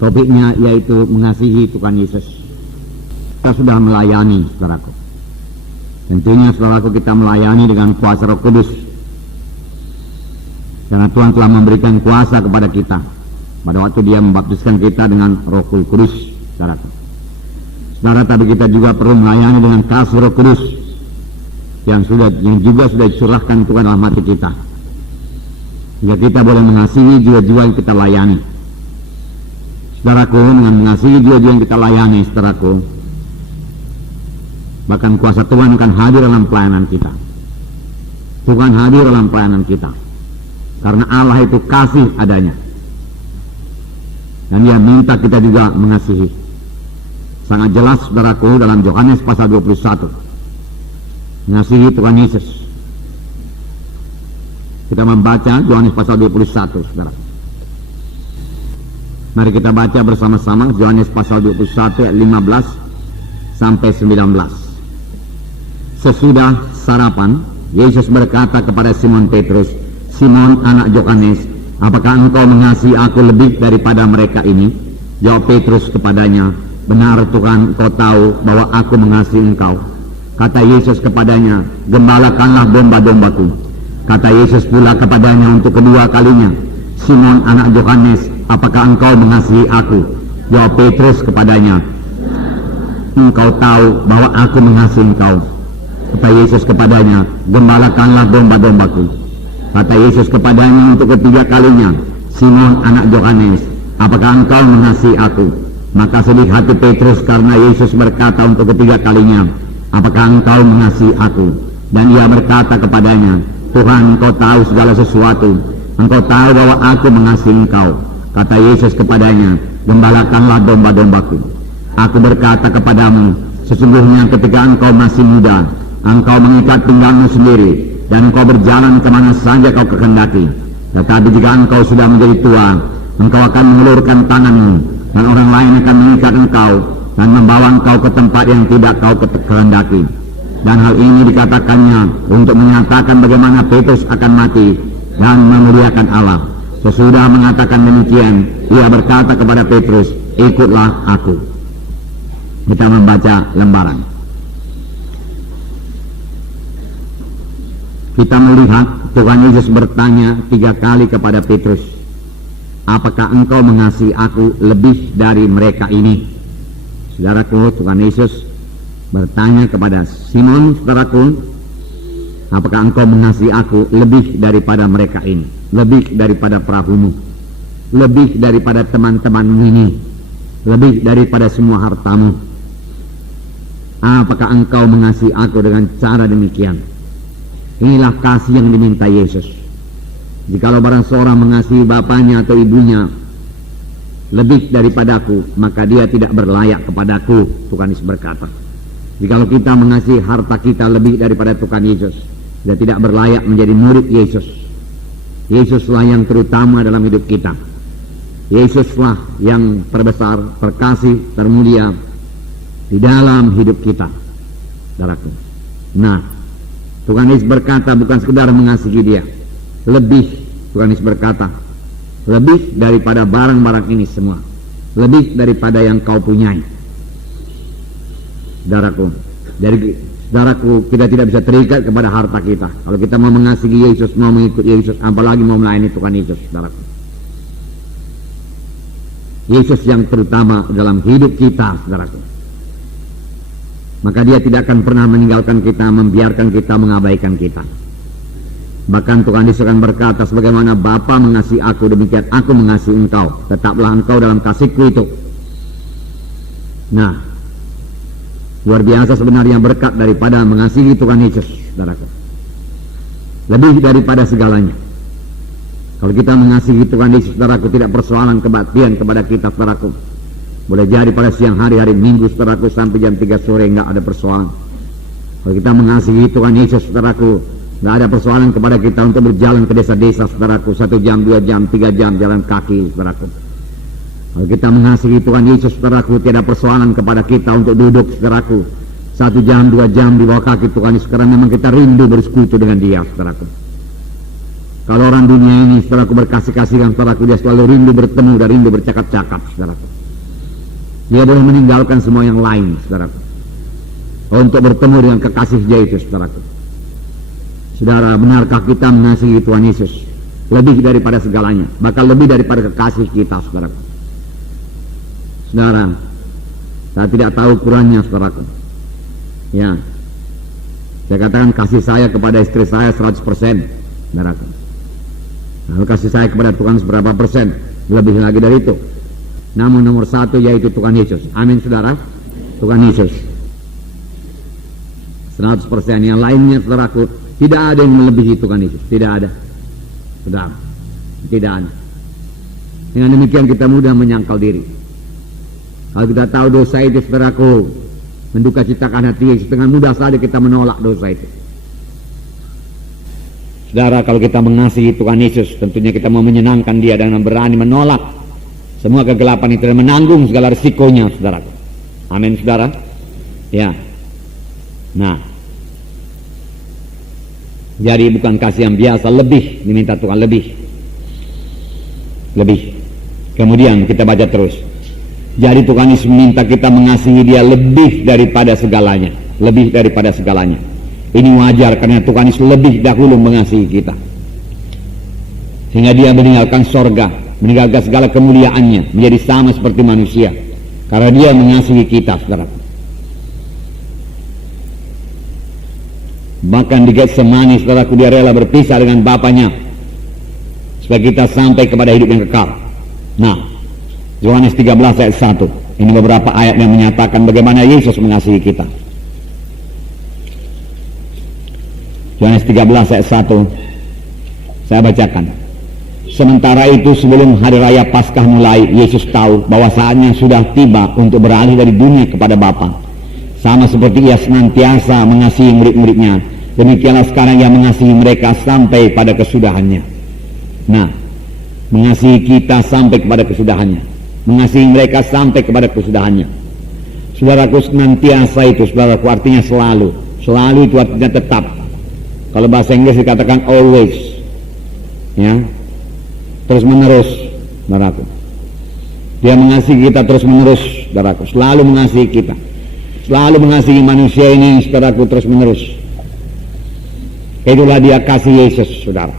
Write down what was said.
Topiknya yaitu mengasihi Tuhan Yesus. Kita sudah melayani, saudaraku. Tentunya, saudaraku, kita melayani dengan kuasa Roh Kudus. Karena Tuhan telah memberikan kuasa kepada kita pada waktu Dia membaptiskan kita dengan Roh Kudus, saudaraku. Saudara, tapi kita juga perlu melayani dengan kasih Roh Kudus yang juga sudah dicurahkan Tuhan dalam hati kita. Jika kita boleh mengasihi jiwa-jiwa yang kita layani. Saudaraku, dengan mengasihi jiwa-jiwa yang kita layani, saudaraku, bahkan kuasa Tuhan akan hadir dalam pelayanan kita. Tuhan hadir dalam pelayanan kita. Karena Allah itu kasih adanya. Dan Dia minta kita juga mengasihi. Sangat jelas, saudaraku, dalam Yohanes pasal 21. Mengasihi Tuhan Yesus. Kita membaca Yohanes pasal 21, saudara. Mari kita baca bersama-sama Yohanes pasal 21 ayat 15 sampai 19. Sesudah sarapan, Yesus berkata kepada Simon Petrus, "Simon anak Yohanes, apakah engkau mengasihi aku lebih daripada mereka ini?" Jawab Petrus kepadanya, "Benar Tuhan, Engkau tahu bahwa aku mengasihi Engkau." Kata Yesus kepadanya, "Gembalakanlah domba-dombaku." Kata Yesus pula kepadanya untuk kedua kalinya, "Simon anak Yohanes, apakah engkau mengasihi aku?" Jawab Petrus kepadanya, "Engkau tahu bahwa aku mengasihi engkau." Kata Yesus kepadanya, "Gembalakanlah domba-dombaku." Kata Yesus kepadanya untuk ketiga kalinya, "Simon anak Yohanes, apakah engkau mengasihi aku?" Maka sedih hati Petrus karena Yesus berkata untuk ketiga kalinya, "Apakah engkau mengasihi aku?" Dan ia berkata kepadanya, "Tuhan, Engkau tahu segala sesuatu. Engkau tahu bahwa aku mengasihi Engkau." Kata Yesus kepadanya, "Gembalakanlah domba-dombaku. Aku berkata kepadamu, sesungguhnya ketika engkau masih muda, engkau mengikat pinggangmu sendiri, dan engkau berjalan kemana saja kau kehendaki. Tetapi jika engkau sudah menjadi tua, engkau akan mengulurkan tanganmu, dan orang lain akan mengikat engkau, dan membawa engkau ke tempat yang tidak kau kehendaki." Dan hal ini dikatakannya untuk menyatakan bagaimana Petrus akan mati dan memuliakan Allah. Sesudah mengatakan demikian, ia berkata kepada Petrus, "Ikutlah aku." Kita membaca lembaran. Kita melihat Tuhan Yesus bertanya 3 kali kepada Petrus, "Apakah engkau mengasihi aku lebih dari mereka ini?" Saudaraku, Tuhan Yesus bertanya kepada Simon, saudaraku, "Apakah engkau mengasihi aku lebih daripada mereka ini, lebih daripada perahumu, lebih daripada teman-temanmu ini, lebih daripada semua hartamu? Apakah engkau mengasihi aku dengan cara demikian?" Inilah kasih yang diminta Yesus. Jikalau barang seorang mengasihi bapaknya atau ibunya lebih daripadaku, maka dia tidak berlayak kepadaku, Tuhan Yesus berkata. Jikalau kita mengasihi harta kita lebih daripada Tuhan Yesus, dia tidak berlayak menjadi murid Yesus. Yesuslah yang terutama dalam hidup kita. Yesuslah yang terbesar, terkasih, termulia di dalam hidup kita, saudaraku. Nah, Tuhan Yesus berkata bukan sekedar mengasihi dia, lebih, Tuhan Yesus berkata, lebih daripada barang-barang ini semua, lebih daripada yang kau punyai. Saudaraku, kita tidak bisa terikat kepada harta kita. Kalau kita mau mengasihi Yesus, mau mengikut Yesus, apalagi mau melayani Tuhan Yesus, saudaraku. Yesus yang terutama dalam hidup kita, saudaraku. Maka dia tidak akan pernah meninggalkan kita, membiarkan kita, mengabaikan kita. Bahkan Tuhan Yesus akan berkata, "Sebagaimana Bapa mengasihi aku, demikian aku mengasihi engkau. Tetaplah engkau dalam kasihku itu." Nah, luar biasa sebenarnya berkat daripada mengasihi Tuhan Yesus, saudaraku. Lebih daripada segalanya. Kalau kita mengasihi Tuhan Yesus, saudaraku, tidak persoalan kebaktian kepada kita, saudaraku. Boleh jadi pada siang hari Minggu, saudaraku, sampai jam 3 sore enggak ada persoalan. Kalau kita mengasihi Tuhan Yesus, saudaraku, enggak ada persoalan kepada kita untuk berjalan ke desa-desa, saudaraku, 1 jam, 2 jam, 3 jam jalan kaki, saudaraku. Kalau kita mengasihi Tuhan Yesus, saudaraku, tidak persoalan kepada kita untuk duduk, saudaraku, 1 jam, 2 jam di bawah kaki Tuhan Yesus, karena memang kita rindu bersekutu dengan Dia, saudaraku. Kalau orang dunia ini, saudaraku, berkasih-kasihan, saudaraku, dia selalu rindu bertemu dan rindu bercakap-cakap, saudaraku. Dia boleh meninggalkan semua yang lain, saudaraku, untuk bertemu dengan kekasih dia itu, saudaraku. Saudara, benarkah kita mengasihi Tuhan Yesus lebih daripada segalanya, bahkan lebih daripada kekasih kita, saudaraku? Saudara, saya tidak tahu ukurannya, saudaraku. Ya, saya katakan kasih saya kepada istri saya 100%, saudaraku. Lalu kasih saya kepada Tuhan seberapa persen? Lebih lagi dari itu. Namun nomor satu yaitu Tuhan Yesus. Amin, saudara. Tuhan Yesus 100%. Yang lainnya, saudaraku, tidak ada yang melebihi Tuhan Yesus. Tidak ada, saudara. Tidak ada. Dengan demikian kita mudah menyangkal diri. Kalau kita tahu dosa itu, saudaraku, menduka citakan hati Yesus, dengan mudah saja kita menolak dosa itu. Saudara, kalau kita mengasihi Tuhan Yesus, tentunya kita mau menyenangkan dia dengan berani menolak semua kegelapan itu dan menanggung segala risikonya, saudara. Amin, saudara. Ya. Nah, jadi bukan kasih yang biasa, lebih diminta Tuhan, lebih. Kemudian kita baca terus. Jadi Tuhan Yesus meminta kita mengasihi dia lebih daripada segalanya. Lebih daripada segalanya. Ini wajar karena Tuhan Yesus lebih dahulu mengasihi kita. Sehingga dia meninggalkan sorga, meninggalkan segala kemuliaannya, menjadi sama seperti manusia. Karena dia mengasihi kita, saudara. Bahkan di Getsemani, saudaraku, dia rela berpisah dengan Bapanya supaya kita sampai kepada hidup yang kekal. Nah, Yohanes 13 ayat 1. Ini beberapa ayat yang menyatakan bagaimana Yesus mengasihi kita. Yohanes 13 ayat 1. Saya bacakan. Sementara itu sebelum hari raya Paskah mulai, Yesus tahu bahwa saatnya sudah tiba untuk beralih dari dunia kepada Bapa. Sama seperti ia senantiasa mengasihi murid-muridnya, demikianlah sekarang ia mengasihi mereka sampai pada kesudahannya. Nah, mengasihi kita sampai kepada kesudahannya, mengasihi mereka sampai kepada kesudahannya. Saudaraku, senantiasa itu, saudaraku, artinya selalu. Selalu itu artinya tetap. Kalau bahasa Inggris dikatakan always, ya, terus menerus, saudaraku. Dia mengasihi kita terus menerus, saudaraku, selalu mengasihi kita, selalu mengasihi manusia ini, saudaraku, terus menerus. Itulah dia kasih Yesus, saudara.